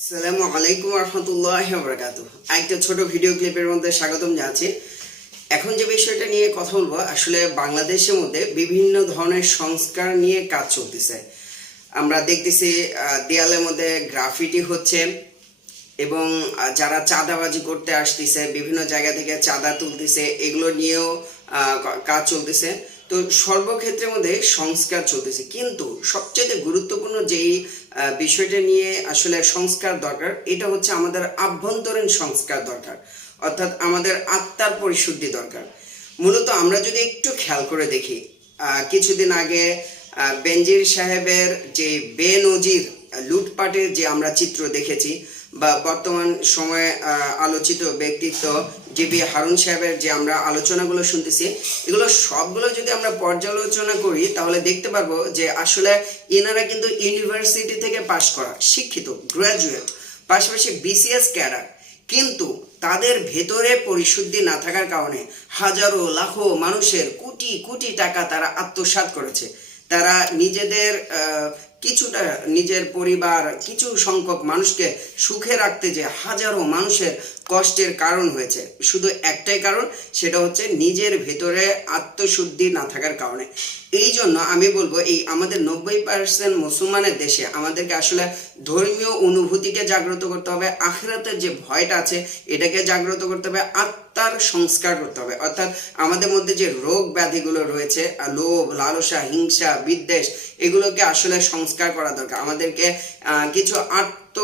আসসালামু আলাইকুম রহমতুল্লাহ বরকাত একটা ছোট ভিডিও ক্লিপের মধ্যে স্বাগতম জানাচ্ছি। এখন যে বিষয়টা নিয়ে কথা বলব, আসলে বাংলাদেশের মধ্যে বিভিন্ন ধরনের সংস্কার নিয়ে কাজ চলতেছে। আমরা দেখতেছি দেয়ালের মধ্যে গ্রাফিটি হচ্ছে এবং যারা চাঁদাবাজি করতে আসতেছে, বিভিন্ন জায়গা থেকে চাঁদা তুলতেছে, এগুলো নিয়েও কাজ চলতেছে। তো সর্বক্ষেত্রের মধ্যে সংস্কার চলতেছে। কিন্তু সবচেয়ে গুরুত্বপূর্ণ যেই বিষয়টা নিয়ে আসলে সংস্কার দরকার, এটা হচ্ছে আমাদের আভ্যন্তরীণ সংস্কার দরকার, অর্থাৎ আমাদের আত্মার পরিশুদ্ধি দরকার। মূলত আমরা যদি একটু খেয়াল করে দেখি কিছুদিন আগে বেনজির সাহেবের যে বেনজির লুটপাটের যে আমরা চিত্র দেখেছি, বা বর্তমান সময়ে আলোচিত ব্যক্তিত্ব জিবি হারুন সাহেবের যে আমরা আলোচনাগুলো শুনতেছি, এগুলো সবগুলো যদি আমরা পর্যালোচনা করি, তাহলে দেখতে পারব যে আসলে এনারা কিন্তু ইউনিভার্সিটি থেকে পাশ করা, শিক্ষিত, গ্রাজুয়েট, পাশাপাশি বিসিএস ক্যাডার। কিন্তু তাদের ভেতরে পরিশুদ্ধি না থাকার কারণে হাজারো, লাখো মানুষের কোটি কোটি টাকা তারা আত্মসাৎ করেছে। তারা নিজেদের কিছুটা নিজের পরিবার, কিছু সংখ্যক মানুষকে সুখে রাখতে যে হাজারো মানুষের কষ্টের কারণ হয়েছে। শুধু একটাই কারণ, সেটা হচ্ছে নিজের ভেতরে আত্মশুদ্ধি না থাকার কারণে। এই জন্য আমি বলব, এই আমাদের নব্বই পার্সেন্ট মুসলমানের দেশে আমাদেরকে আসলে ধর্মীয় অনুভূতিকে জাগ্রত করতে হবে, আখেরাতের যে ভয়টা আছে, এটাকে জাগ্রত করতে হবে আত্মার সংস্কার করতে হবে। অর্থাৎ আমাদের মধ্যে যে রোগ ব্যাধিগুলো রয়েছে লোভ, লালসা, হিংসা, বিদ্বেষ, এগুলোকে আসলে সংস্কার করা দরকার। আমাদেরকে কিছু আত্ম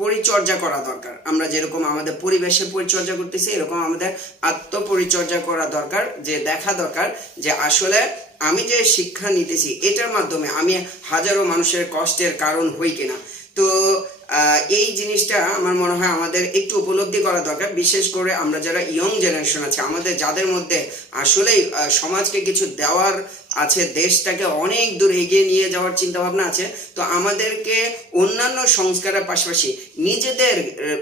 পরিচর্যা করা দরকার। আমরা যেরকম আমাদের পরিবেশে পরিচর্যা করতেছি, এরকম আমাদের আত্মপরিচর্যা করা দরকার, যে দেখা দরকার যে আসলে আমি যে শিক্ষা নিতেছি, এটার মাধ্যমে আমি হাজারো মানুষের কষ্টের কারণ হই কিনা। তো এই জিনিসটা আমার মনে হয় আমাদের একটু উপলব্ধি করা দরকার। বিশেষ করে আমরা যারা ইয়ং জেনারেশন আছে, আমাদের যাদের মধ্যে আসলেই সমাজকে কিছু দেওয়ার আছে, দেশটাকে অনেক দূর এগিয়ে নিয়ে যাওয়ার চিন্তা ভাবনা আছে, তো আমাদেরকে অন্যান্য সংস্কারের পাশাপাশি নিজেদের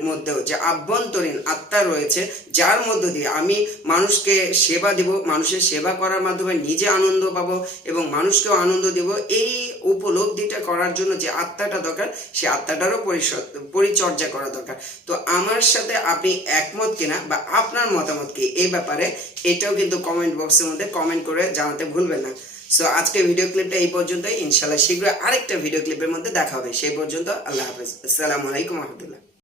মধ্যেও যে আভ্যন্তরীণ আত্মা রয়েছে, যার মধ্য দিয়ে আমি মানুষকে সেবা দিব, মানুষের সেবা করার মাধ্যমে নিজে আনন্দ পাবো এবং মানুষকেও আনন্দ দিব, এই উপলব্ধিটা করার জন্য যে আত্মাটা দরকার, সে আত্মাটারও পরিস- পরিচর্যা করা দরকার। তো আমার সাথে আপনি একমত কিনা বা আপনার মতামত কি এই ব্যাপারে, এটাও কিন্তু কমেন্ট বক্সের মধ্যে কমেন্ট করে জানাতে ভুলবেন না। সো আজকে ভিডিও ক্লিপটা এই পর্যন্তই। ইনশাল্লাহ শীঘ্রই আরেকটা ভিডিও ক্লিপের মধ্যে দেখা হবে। সেই পর্যন্ত আল্লাহ হাফেজ। আসসালামু আলাইকুম রহমতুল্লাহ।